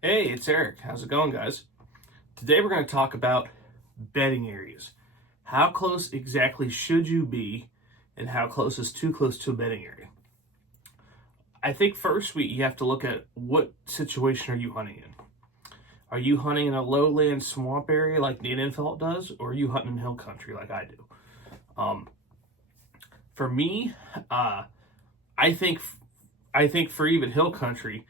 Hey, it's Eric. How's it going, guys? Today we're going to talk about bedding areas. How close exactly should you be, and how close is too close to a bedding area? I think first you have to look at what situation are you hunting in. Are you hunting in a lowland swamp area like Neanderthal does, or are you hunting in hill country like I do? Um, for me, I think I think for even hill country,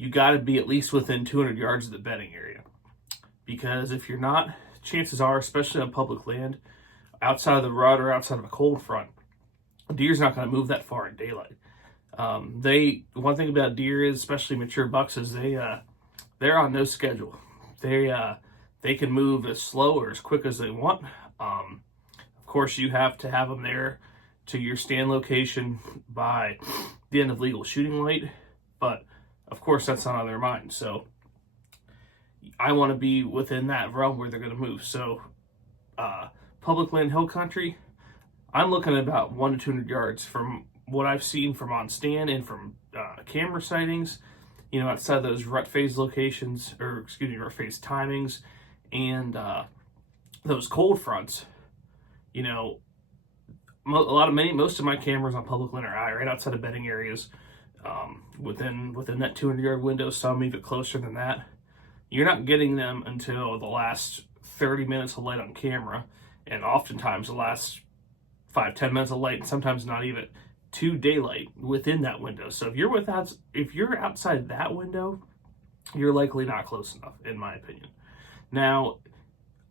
you got to be at least within 200 yards of the bedding area. Because if you're not, chances are, especially on public land, outside of the rut or outside of a cold front, a deer's not going to move that far in daylight. They One thing about deer is, especially mature bucks, is they're on no schedule. They can move as slow or as quick as they want. Of course, you have to have them there to your stand location by the end of legal shooting light, but of course that's not on their mind. So I want to be within that realm where they're going to move. So, public land, hill country, I'm looking at about 1 to 200 yards from what I've seen from on stand and from camera sightings. You know, outside those rut phase locations, or excuse me, rut phase timings, and those cold fronts. You know, most of my cameras on public land are right outside of bedding areas, within that 200-yard window. Some even closer than that. You're not getting them until the last 30 minutes of light on camera, and oftentimes the last 5-10 minutes of light, and sometimes not even to daylight within that window. So if you're outside that window, you're likely not close enough, in my opinion. Now,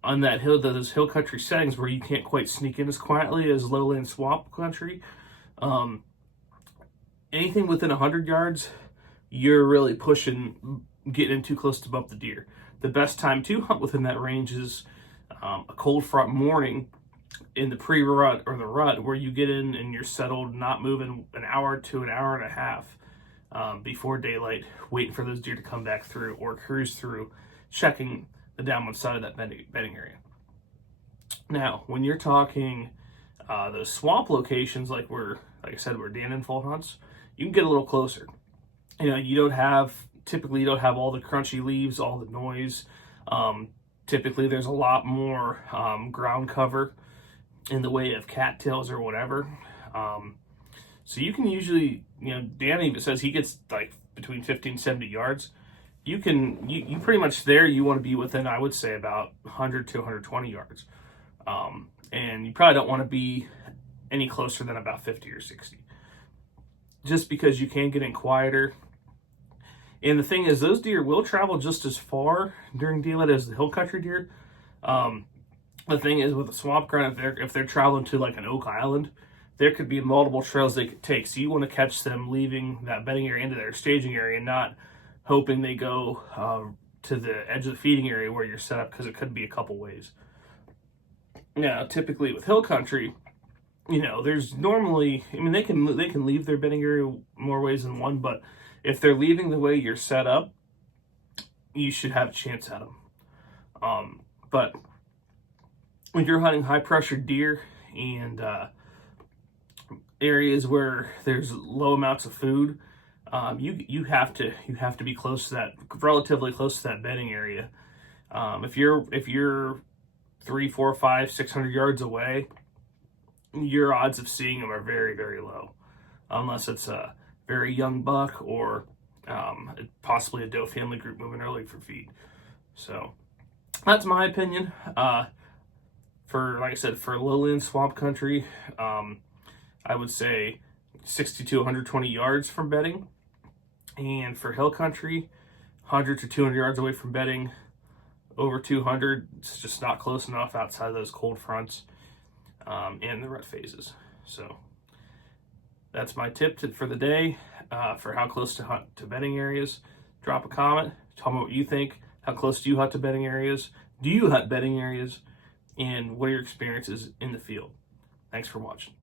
on that hill, those hill country settings where you can't quite sneak in as quietly as lowland swamp country, anything within 100 yards, you're really getting in too close to bump the deer. The best time to hunt within that range is a cold front morning in the pre-rut or the rut, where you get in and you're settled, not moving an hour to an hour and a half before daylight, waiting for those deer to come back through or cruise through, checking the downwind side of that bedding area. Now, when you're talking those swamp locations, like I said, where Dan and Fall hunts, you can get a little closer. You know, typically you don't have all the crunchy leaves, all the noise. Typically there's a lot more ground cover in the way of cattails or whatever. So you can usually, Dan even says he gets like between 50 and 70 yards. You pretty much there, you want to be within, I would say, about 100 to 120 yards. And you probably don't want to be any closer than about 50 or 60. Just because you can get in quieter. And the thing is, those deer will travel just as far during daylight as the hill country deer. The thing is, with a swamp ground, if they're traveling to like an oak island, there could be multiple trails they could take. So you want to catch them leaving that bedding area into their staging area, and not hoping they go to the edge of the feeding area where you're set up, because it could be a couple ways. Now, typically with hill country, there's normally, they can leave their bedding area more ways than one, but if they're leaving the way you're set up, you should have a chance at them. But when you're hunting high pressure deer and areas where there's low amounts of food, you have to be close to that, relatively close to that bedding area. If you're 3, 4, 5, 600 yards away, your odds of seeing them are very, very low, unless it's a very young buck or possibly a doe family group moving early for feed. So that's my opinion. Like I said, for lowland swamp country, I would say 60 to 120 yards from bedding. And for hill country, 100 to 200 yards away from bedding. Over 200, it's just not close enough outside of those cold fronts and the rut phases. So that's my tip for the day for how close to hunt to bedding areas. Drop a comment. Tell me what you think. How close do you hunt to bedding areas? Do you hunt bedding areas? And what are your experiences in the field? Thanks for watching.